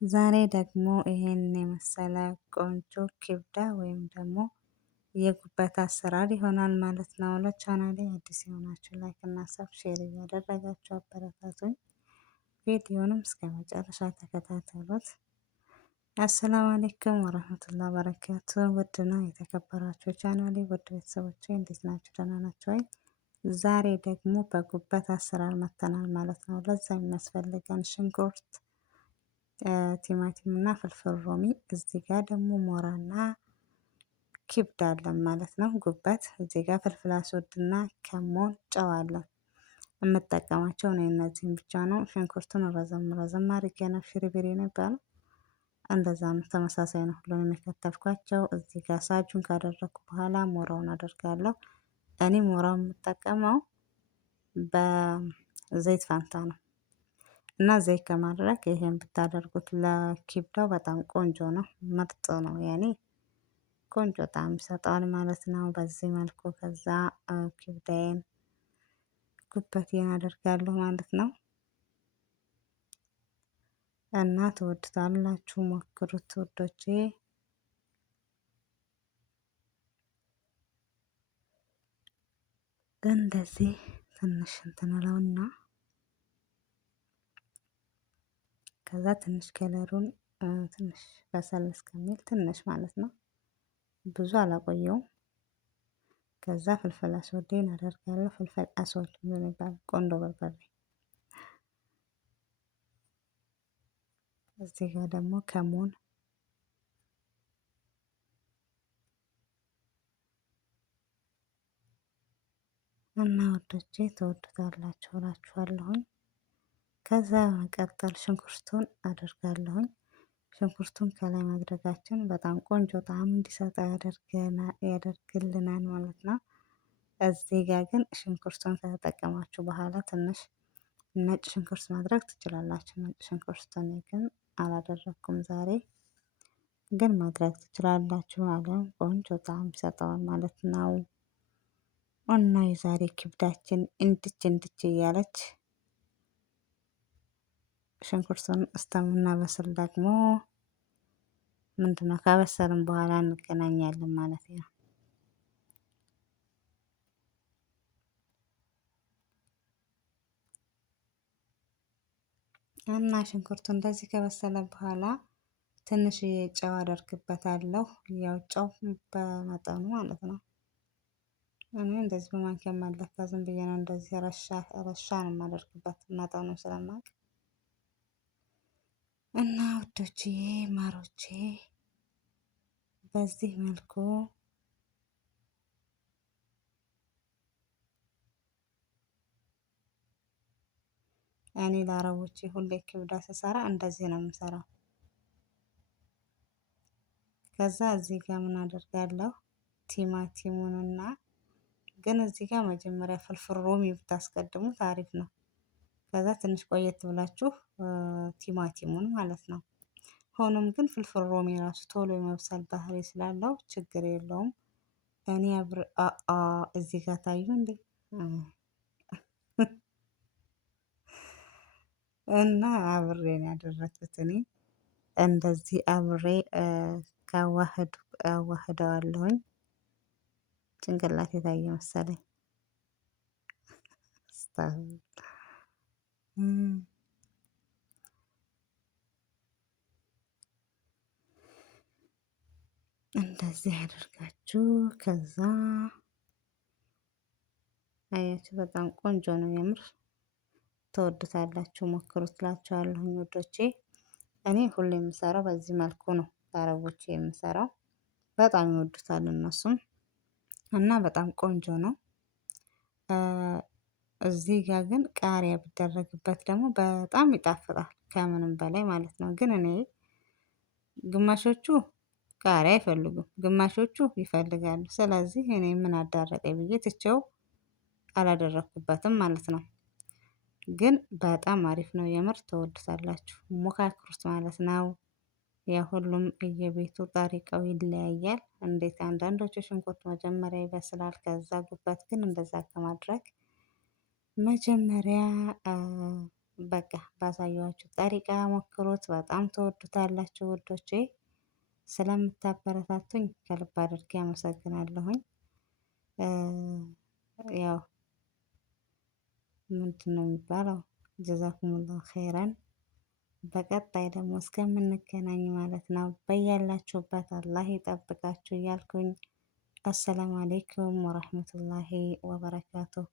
ዛሬ ደግሞ ይሄን የመሰለ ቆንጆ ኪብዳ ወይም ደግሞ የጉበት አሰራር ይሆናል ማለት ነው። ለቻናሌ አዲስ የሆናችሁ ላይክ እና ሰብ ሼር እያደረጋችሁ አበረታቱኝ። ቪዲዮንም እስከ መጨረሻ ተከታተሉት። አሰላሙ አለይኩም ወራህመቱላሂ ወበረካቱ። ውድና የተከበራችሁ ቻናሌ ውድ ቤተሰቦቼ እንዴት ናችሁ? ደህና ናችሁ ወይ? ዛሬ ደግሞ በጉበት አሰራር መተናል ማለት ነው። ለዛ የሚያስፈልገን ሽንኩርት፣ ቲማቲም እና ፍልፍል ሮሚ፣ እዚህ ጋር ደግሞ ሞራና ኪብዳ አለን ማለት ነው። ጉበት እዚህ ጋር ፍልፍል አስወድና ከሞን ጨው አለን። የምጠቀማቸው ነው እነዚህን ብቻ ነው። ሽንኩርቱን ረዘም አድርጌ ነው ሽሪቢሪ ነው የሚባለው፣ እንደዛ ነው። ተመሳሳይ ነው ሁሉንም የከተፍኳቸው። እዚህ ጋር ሳጁን ካደረኩ በኋላ ሞራውን አደርጋለሁ። እኔ ሞራውን የምጠቀመው በዘይት ፋንታ ነው እና ዘይት ከማድረግ ይሄን ብታደርጉት ለኪብዳው በጣም ቆንጆ ነው፣ ምርጥ ነው። ያኔ ቆንጆ ጣዕም ይሰጠዋል ማለት ነው። በዚህ መልኩ ከዛ ኪብዳዬን ጉበቴን አደርጋለሁ ማለት ነው እና ትወዱታላችሁ፣ ሞክሩት ውዶቼ። እንደዚህ ትንሽ እንትን እለውና ከዛ ትንሽ ከለሩን ትንሽ በሰል እስከሚል ትንሽ ማለት ነው፣ ብዙ አላቆየውም። ከዛ ፍልፍል አስወዴን አደርጋለሁ። ፍልፍል አስወድ የሚባል ቆንጆ በርበሬ። እዚህ ጋር ደግሞ ከሞን እና ወዶቼ ተወዱታላችሁ እላችኋለሁኝ። ከዛ በመቀጠል ሽንኩርቱን አደርጋለሁኝ። ሽንኩርቱን ከላይ ማድረጋችን በጣም ቆንጆ ጣዕም እንዲሰጥ ያደርግልናል ማለት ነው። እዚህ ጋር ግን ሽንኩርቱን ከተጠቀማችሁ በኋላ ትንሽ ነጭ ሽንኩርት ማድረግ ትችላላችሁ። ነጭ ሽንኩርት እኔ ግን አላደረኩም ዛሬ፣ ግን ማድረግ ትችላላችሁ። አለም ቆንጆ ጣዕም ይሰጠዋል ማለት ነው። እና የዛሬ ኪብዳችን እንድች እያለች ሽንኩርቱን እስከምናበስል ደግሞ ምንድነው ካበሰልን በኋላ እንገናኛለን ማለት ነው። እና ሽንኩርቱ እንደዚህ ከበሰለ በኋላ ትንሽ ጨው አደርግበታለሁ። ያው ጨው በመጠኑ ማለት ነው። እኔ እንደዚህ በማንኪያ ማለካ ዝም ብዬ ነው እንደዚህ ረሻ ነው የማደርግበት መጠኑ ስለማውቅ። እና ውዶችዬ ማሮቼ በዚህ መልኩ እኔ ለአረቦቼ ሁሌ ኪብዳ ስሰራ እንደዚህ ነው የምሰራው። ከዛ እዚህ ጋር ምን አደርጋለሁ ቲማቲሙንና ግን እዚህ ጋር መጀመሪያ ፍልፍል ሮሚ ብታስቀድሙት አሪፍ ነው። ከዛ ትንሽ ቆየት ብላችሁ ቲማቲሙን ማለት ነው። ሆኖም ግን ፍልፍል ሮሚ ራሱ ቶሎ የመብሰል ባህሪ ስላለው ችግር የለውም። እኔ እዚህ ጋር ታዩ እንዴ እና አብሬ ነው ያደረኩት። እኔ እንደዚህ አብሬ አዋህደዋለሁኝ። ጭንቅላት የታየ መሰለኝ። እንደዚህ አድርጋችሁ ከዛ አያችሁ በጣም ቆንጆ ነው የምር። ተወዱታላችሁ፣ ሞክሩት እላችኋለሁኝ ውዶቼ። እኔ ሁሌ የምሰራው በዚህ መልኩ ነው ለአረቦቼ የምሰራው። በጣም ይወዱታል እነሱም እና በጣም ቆንጆ ነው። እዚህ ጋር ግን ቃሪያ ቢደረግበት ደግሞ በጣም ይጣፍጣል ከምንም በላይ ማለት ነው። ግን እኔ ግማሾቹ ቃሪያ አይፈልጉም፣ ግማሾቹ ይፈልጋሉ። ስለዚህ እኔ ምን አዳረቀኝ ብዬ ትቼው አላደረኩበትም ማለት ነው። ግን በጣም አሪፍ ነው የምር ተወዱታላችሁ፣ ሞካክሩት ማለት ነው። ያ ሁሉም የቤቱ ጠሪቃው ይለያያል። እንዴት አንዳንዶቹ ሽንኩርት መጀመሪያ ይበስላል፣ ከዛ ጉበት ግን እንደዛ ከማድረግ መጀመሪያ በቃ ባሳየኋችሁ ጠሪቃ ሞክሩት። በጣም ተወዱታላችሁ ውዶቼ። ስለምታበረታቱኝ ከልብ አድርጌ አመሰግናለሁኝ። ያው ምንድን ነው የሚባለው? ጀዛኩሙላሁ ኸይረን። በቀጣይ ደግሞ እስከምንገናኝ ማለት ነው በያላችሁበት አላህ ይጠብቃችሁ እያልኩኝ አሰላሙ አሌይኩም ወረህመቱላሂ ወበረካቱሁ።